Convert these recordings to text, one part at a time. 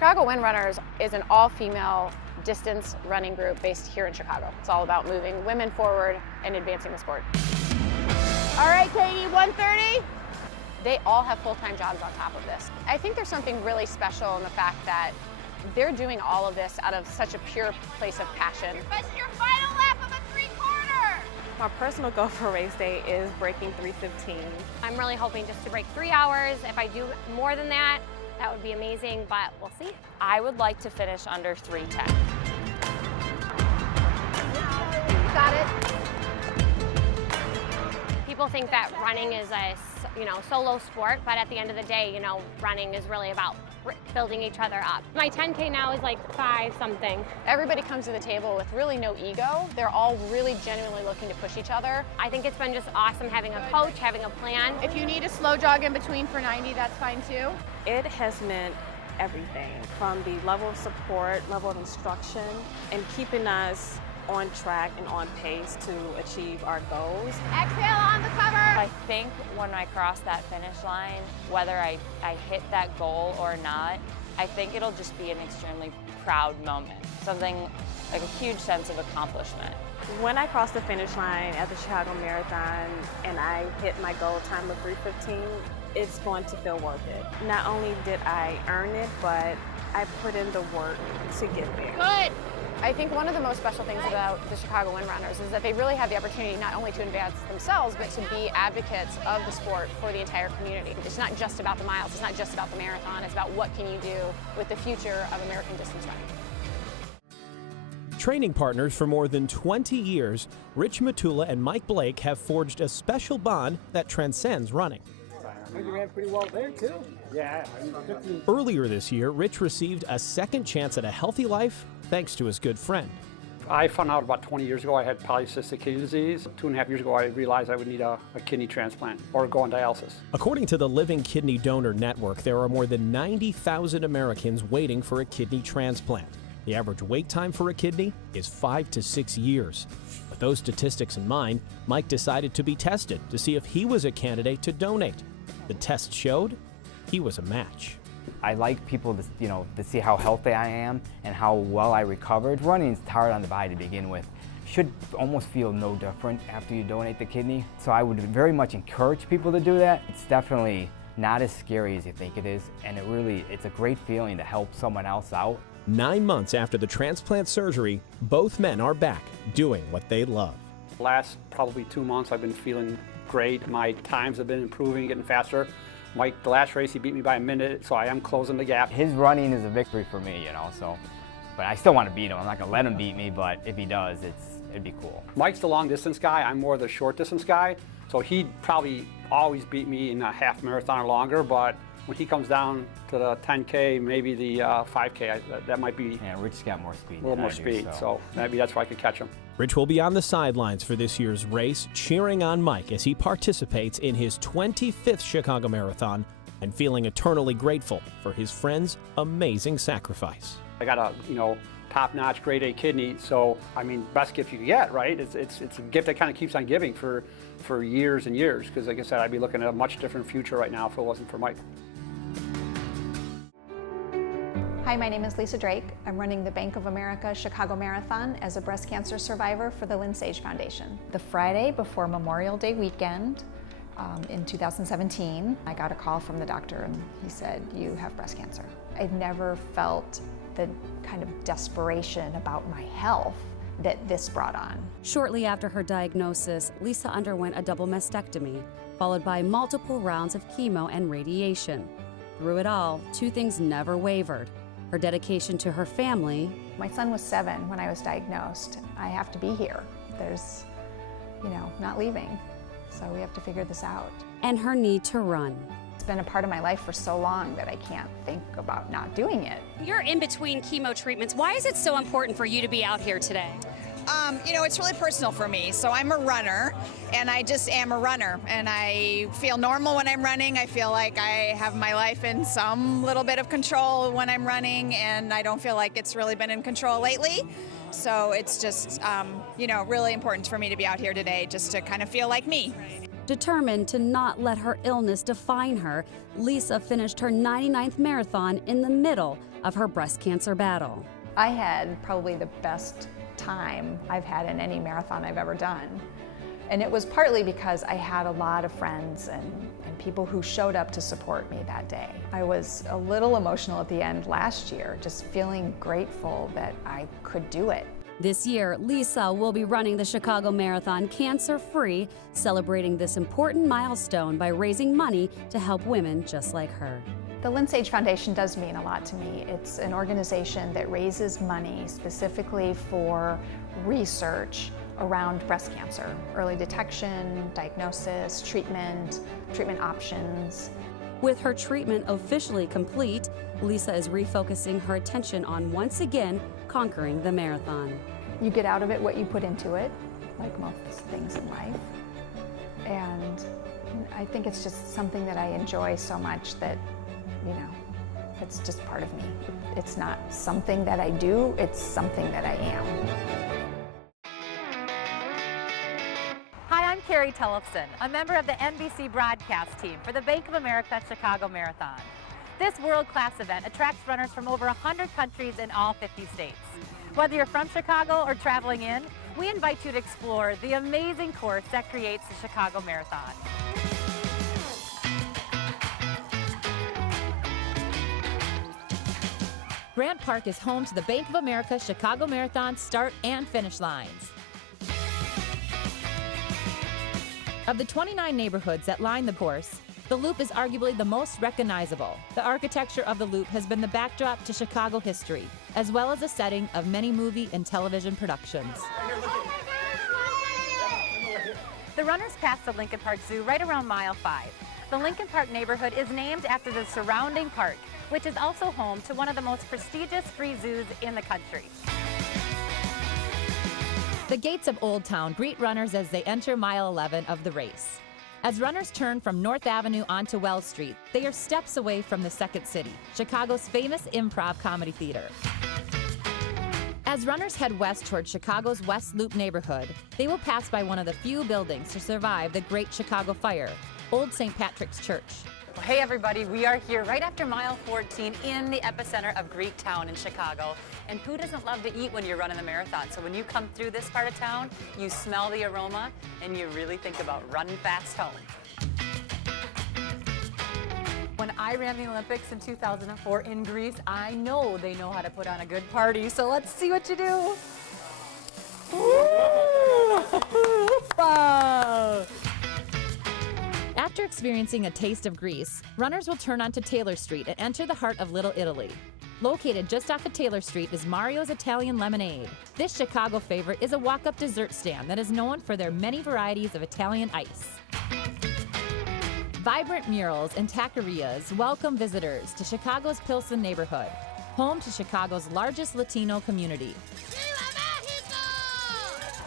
Chicago Windrunners is an all-female distance running group based here in Chicago. It's all about moving women forward and advancing the sport. All right, Katie, 130. They all have full-time jobs on top of this. I think there's something really special in the fact that they're doing all of this out of such a pure place of passion. This is your final lap of the three-quarter. My personal goal for race day is breaking 3:15. I'm really hoping just to break 3 hours. If I do more than that, that would be amazing, but we'll see. I would like to finish under 3:10. Got it. People think that running is a solo sport, but at the end of the day, running is really about building each other up. My 10K now is like 5 something. Everybody comes to the table with really no ego. They're all really genuinely looking to push each other. I think it's been just awesome having a coach, having a plan. If you need a slow jog in between for 90, that's fine too. It has meant everything, from the level of support, level of instruction, and keeping us on track and on pace to achieve our goals. Exhale on the cover. I think when I cross that finish line, whether I hit that goal or not, I think it'll just be an extremely proud moment. Something like a huge sense of accomplishment. When I cross the finish line at the Chicago Marathon and I hit my goal time of 3:15, it's going to feel worth it. Not only did I earn it, but I put in the work to get there. Good. I think one of the most special things about the Chicago Windrunners is that they really have the opportunity not only to advance themselves, but to be advocates of the sport for the entire community. It's not just about the miles, it's not just about the marathon, it's about what can you do with the future of American distance running. Training partners for more than 20 years, Rich Matula and Mike Blake have forged a special bond that transcends running. You ran pretty well there too. Yeah. Earlier this year, Rich received a second chance at a healthy life thanks to his good friend. I found out about 20 years ago I had polycystic kidney disease. 2.5 years ago I realized I would need a kidney transplant or go on dialysis. According to the Living Kidney Donor Network, there are more than 90,000 Americans waiting for a kidney transplant. The average wait time for a kidney is 5 to 6 years. With those statistics in mind, Mike decided to be tested to see if he was a candidate to donate. The test showed he was a match. I like people to see how healthy I am and how well I recovered. Running is hard on the body to begin with. Should almost feel no different after you donate the kidney. So I would very much encourage people to do that. It's definitely not as scary as you think it is, and it's a great feeling to help someone else out. 9 months after the transplant surgery, both men are back doing what they love. Last probably 2 months I've been feeling great. My times have been improving, getting faster. Mike, the last race, he beat me by a minute, so I am closing the gap. His running is a victory for me, but I still want to beat him. I'm not going to let him beat me, but if he does, it'd be cool. Mike's the long distance guy, I'm more the short distance guy, so he'd probably always beat me in a half marathon or longer, but when he comes down to the 10K, maybe the 5K, that might be Rich's got more speed. A little more speed, so maybe that's why I could catch him. Rich will be on the sidelines for this year's race, cheering on Mike as he participates in his 25th Chicago Marathon and feeling eternally grateful for his friend's amazing sacrifice. I got a, top-notch grade A kidney, so best gift you can get, right? It's a gift that kind of keeps on giving for years and years, because like I said, I'd be looking at a much different future right now if it wasn't for Mike. Hi, my name is Lisa Drake. I'm running the Bank of America Chicago Marathon as a breast cancer survivor for the Lynn Sage Foundation. The Friday before Memorial Day weekend in 2017, I got a call from the doctor and he said, "You have breast cancer." I'd never felt the kind of desperation about my health that this brought on. Shortly after her diagnosis, Lisa underwent a double mastectomy, followed by multiple rounds of chemo and radiation. Through it all, 2 things never wavered: her dedication to her family. My son was 7 when I was diagnosed. I have to be here. There's, not leaving. So we have to figure this out. And her need to run. It's been a part of my life for so long that I can't think about not doing it. You're in between chemo treatments. Why is it so important for you to be out here today? It's really personal for me. So I'm a runner, and I just am a runner. And I feel normal when I'm running. I feel like I have my life in some little bit of control when I'm running, and I don't feel like it's really been in control lately. So it's just, really important for me to be out here today just to kind of feel like me. Determined to not let her illness define her, Lisa finished her 99th marathon in the middle of her breast cancer battle. I had probably the best time I've had in any marathon I've ever done. And it was partly because I had a lot of friends and people who showed up to support me that day. I was a little emotional at the end last year, just feeling grateful that I could do it. This year, Lisa will be running the Chicago Marathon cancer-free, celebrating this important milestone by raising money to help women just like her. The Lynn Sage Foundation does mean a lot to me. It's an organization that raises money specifically for research around breast cancer, early detection, diagnosis, treatment options. With her treatment officially complete, Lisa is refocusing her attention on once again conquering the marathon. You get out of it what you put into it, like most things in life. And I think it's just something that I enjoy so much that, you know, it's just part of me. It's not something that I do, it's something that I am. Hi, I'm Carrie Tellefson, a member of the NBC broadcast team for the Bank of America Chicago Marathon. This world-class event attracts runners from over 100 countries in all 50 states. Whether you're from Chicago or traveling in, we invite you to explore the amazing course that creates the Chicago Marathon. Grant Park is home to the Bank of America Chicago Marathon start and finish lines. Of the 29 neighborhoods that line the course, the Loop is arguably the most recognizable. The architecture of the Loop has been the backdrop to Chicago history, as well as a setting of many movie and television productions. The runners pass the Lincoln Park Zoo right around mile 5. The Lincoln Park neighborhood is named after the surrounding park, which is also home to one of the most prestigious free zoos in the country. The gates of Old Town greet runners as they enter mile 11 of the race. As runners turn from North Avenue onto Wells Street, they are steps away from the Second City, Chicago's famous improv comedy theater. As runners head west toward Chicago's West Loop neighborhood, they will pass by one of the few buildings to survive the Great Chicago Fire, Old St. Patrick's Church. Hey everybody, we are here right after mile 14 in the epicenter of Greektown in Chicago. And who doesn't love to eat when you're running a marathon? So when you come through this part of town, you smell the aroma and you really think about running fast home. When I ran the Olympics in 2004 in Greece, I know they know how to put on a good party. So let's see what you do. After experiencing a taste of Greece, runners will turn onto Taylor Street and enter the heart of Little Italy. Located just off of Taylor Street is Mario's Italian Lemonade. This Chicago favorite is a walk-up dessert stand that is known for their many varieties of Italian ice. Vibrant murals and taquerias welcome visitors to Chicago's Pilsen neighborhood, home to Chicago's largest Latino community.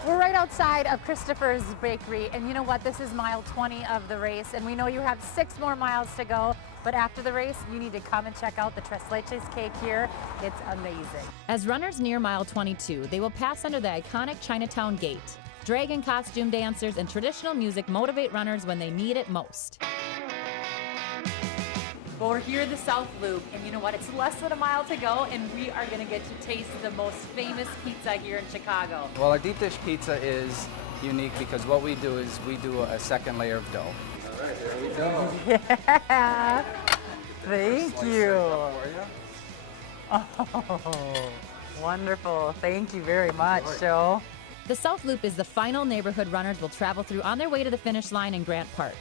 We're right outside of Christopher's Bakery, and you know what? This is mile 20 of the race, and we know you have 6 more miles to go, but after the race, you need to come and check out the Tres Leches cake here. It's amazing. As runners near mile 22, they will pass under the iconic Chinatown Gate. Dragon costume dancers and traditional music motivate runners when they need it most. Well, we're here in the South Loop, and you know what? It's less than a mile to go, and we are going to get to taste the most famous pizza here in Chicago. Well, our deep dish pizza is unique because what we do is we do a second layer of dough. All right, there we go. Yeah. Thank you. Oh, wonderful. Thank you very much, Joe. The South Loop is the final neighborhood runners will travel through on their way to the finish line in Grant Park.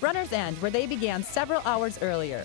Runners End, where they began several hours earlier.